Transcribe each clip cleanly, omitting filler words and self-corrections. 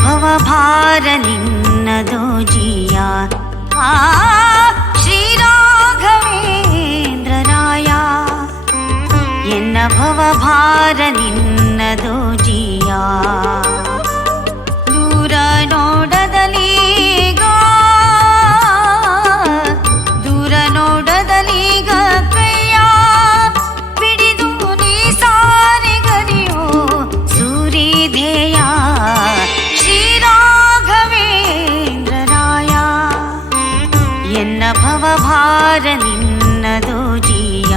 ಭವಭಾರ ನಿನ್ನದು ಜಿಯ ಶ್ರೀರಾಘವೇಂದ್ರರಾಯ ಎನ್ನ ಭವಭಾರ ನಿನ್ನದು ಜಿಯ ದೂರ ನೋಡದಲೀಗ ದೂರ ನೋಡದಲೀಗ ಕೈಯ ಬಿಡಿದು ನೀ ಸಾರಿಗರಿಯೋ ಸೂರಿಧೇಯ ಎನ್ನ ಭವಭಾರ ನಿನ್ನದು ಜಿಯ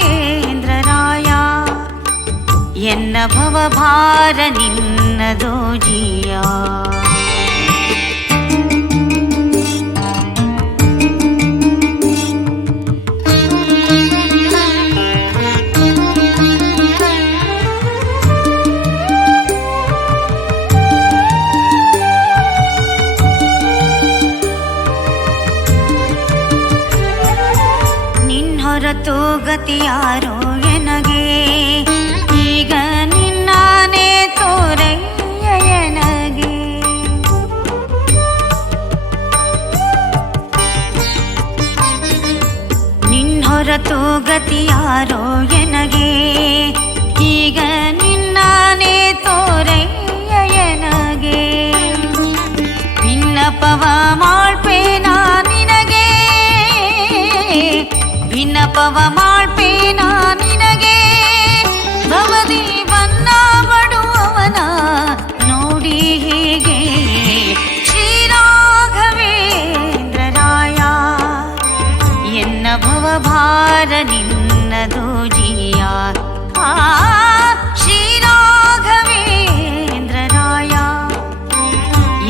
ಶ್ರೀರಾಘವೇಂದ್ರರಾಯ ಎನ್ನ ಭವಭಾರ ನಿನ್ನದು ಜಿಯ ಹೊರತು ಗತಿಯಾರೋ ಎನಗೆ ಈಗ ನಿನ್ನಾನೇ ತೋರಯ್ಯ ಎನಗೆ ನಿನ್ನೊರತು ಗತಿಯಾರೋ ಎನಗೆ ಈಗ ನಿನ್ನಾನೇ ತೋರಯ್ಯ ಎನಗೆ ವಿನ್ನಪವ ಮಾಡ್ಪೇನಾ ನಿನಗೆ ವಿನ್ನಪವ ಮಾಡ್ಪೇನಾ ನಿನಗೆ ಭವದಿ ಬನ್ನ ಬಡುವವನ ನೋಡಿ ಹೀಗೆ ಶ್ರೀರಾಘವೇಂದ್ರರಾಯ ಎನ್ನ ಭವಭಾರ ನಿನ್ನದು ಜಿಯ ಶ್ರೀರಾಘವೇಂದ್ರರಾಯ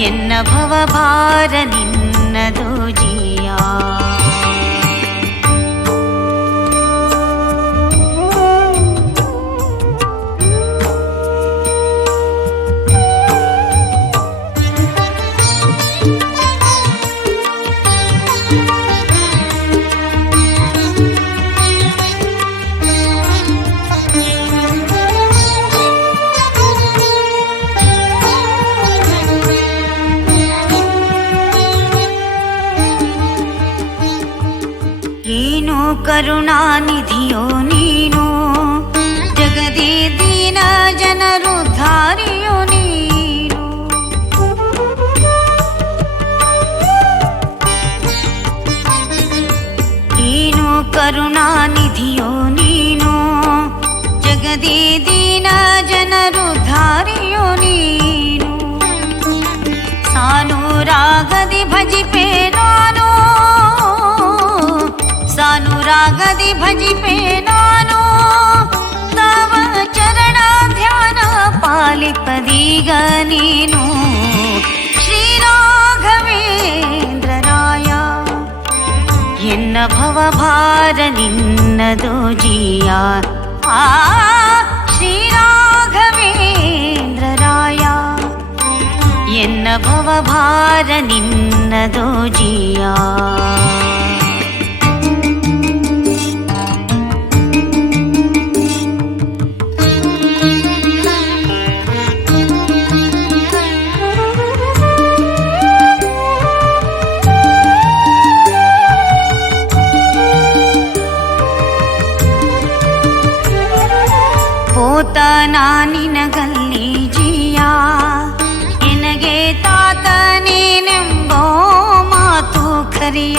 ಎನ್ನ ಭವಭಾರ ನಿನ್ನದು ಜಿಯ ಕರುಣಾನಿಧಿಯೋ ನೀನು ಜಗದಿ ದೀನ ಜನರುದ್ಧಾರಿಯೋ ನೀನು ನೀನು ಕರುಣಾನಿಧಿಯೋ ನೀನು ಜಗದಿ ದೀನ ಜನರುದ್ಧಾರಿಯೋ ನೀನು ಸಾನುರಾಗದಿ ಭಜಿಪೆ ನಾನು ಸಾನುರಾಗದಿ ಭಜಿಪೆ ನಾನು ತವ ಚರಣ ಧ್ಯಾನ ಪಾಲಿಪದೀಗ ನೀನು ಶ್ರೀರಾಘವೇಂದ್ರರಾಯ ಎನ್ನ ಭವಭಾರ ನಿನ್ನದು ಜಿಯ ಶ್ರೀರಾಘವೇಂದ್ರರಾಯ ಎನ್ನ ಭವಭಾರ ನಿನ್ನದು ಜಿಯ ನಿನಗಲ್ಲಿ ಜಿಯ ಎನಗೆ ತಾತ ನೀನೆಂಬೋ ಮಾತು ಖರಿಯ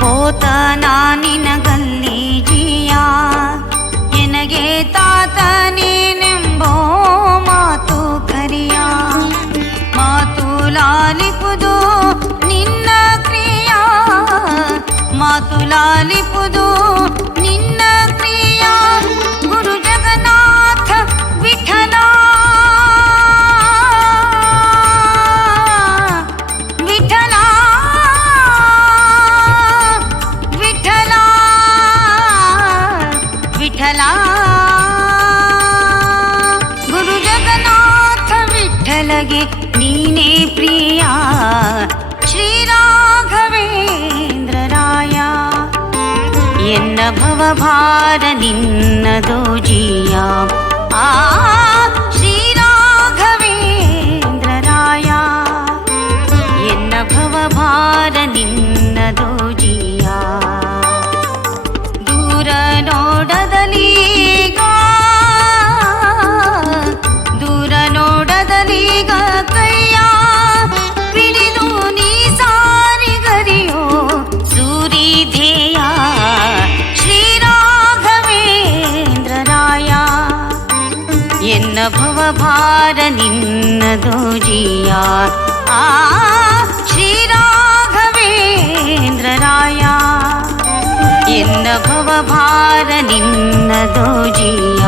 ಪೋತ ನಿನಗಲ್ಲಿ ಜಿಯ ಎನಗೆ ತಾತ ನೀನೆಂಬೋ ಮಾತು ಖರಿಯ ಮಾತು ಲಾಲಿಪುದು ನಿನ್ನ ಕ್ರಿಯಾ ಮಾತು ಲಾಲಿಪುದು ನಿನ್ನ ಕ್ರಿಯಾ ಗುರು ಜಗನ್ನಾಥ ವಿಠಲ ವಿಠಲ ವಿಠಲ ವಿಠಲ ಗುರು ಜಗನ್ನಾಥ ವಿಠಲಗೆ ನೀನೇ ಪ್ರಿಯ ಶ್ರೀ ರಾಘವೇಂದ್ರ ರಾಯ ಎನ್ನ ಭವಭಾರ ನಿನ್ನದೋ ಜಿಯ ಆ ಶ್ರೀ ರಾಘವೇಂದ್ರ ರಾಯ ಎನ್ನ ಭವಭಾರ ನಿನ್ನದೋ ಜಿಯ ದೂರ ನೋಡದಲೀಗ ದೂರ ನೋಡದಲೀಗ ಕೈಯ ಪಿಡಿದು ನೀ ಸಾರಿಗರಿಯೋ ಸೂರಿ ಧ್ಯೇಯ ಶ್ರೀ ರಾಘವೇಂದ್ರ ರಾಯ ಎನ್ನ ಭವಭಾರ ನಿನ್ನದೋ ಜಿಯ ಆ ಶ್ರೀ ರಾಘವೇಂದ್ರ ರಾಯ ಎನ್ನ ಭವಭಾರ ನಿನ್ನದೋ ಜಿಯ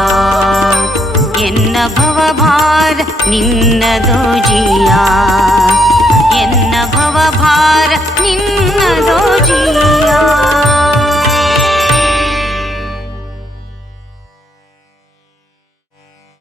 ಎನ್ನ ಭವಭಾರ ನಿನ್ನದೋ ಜಿಯ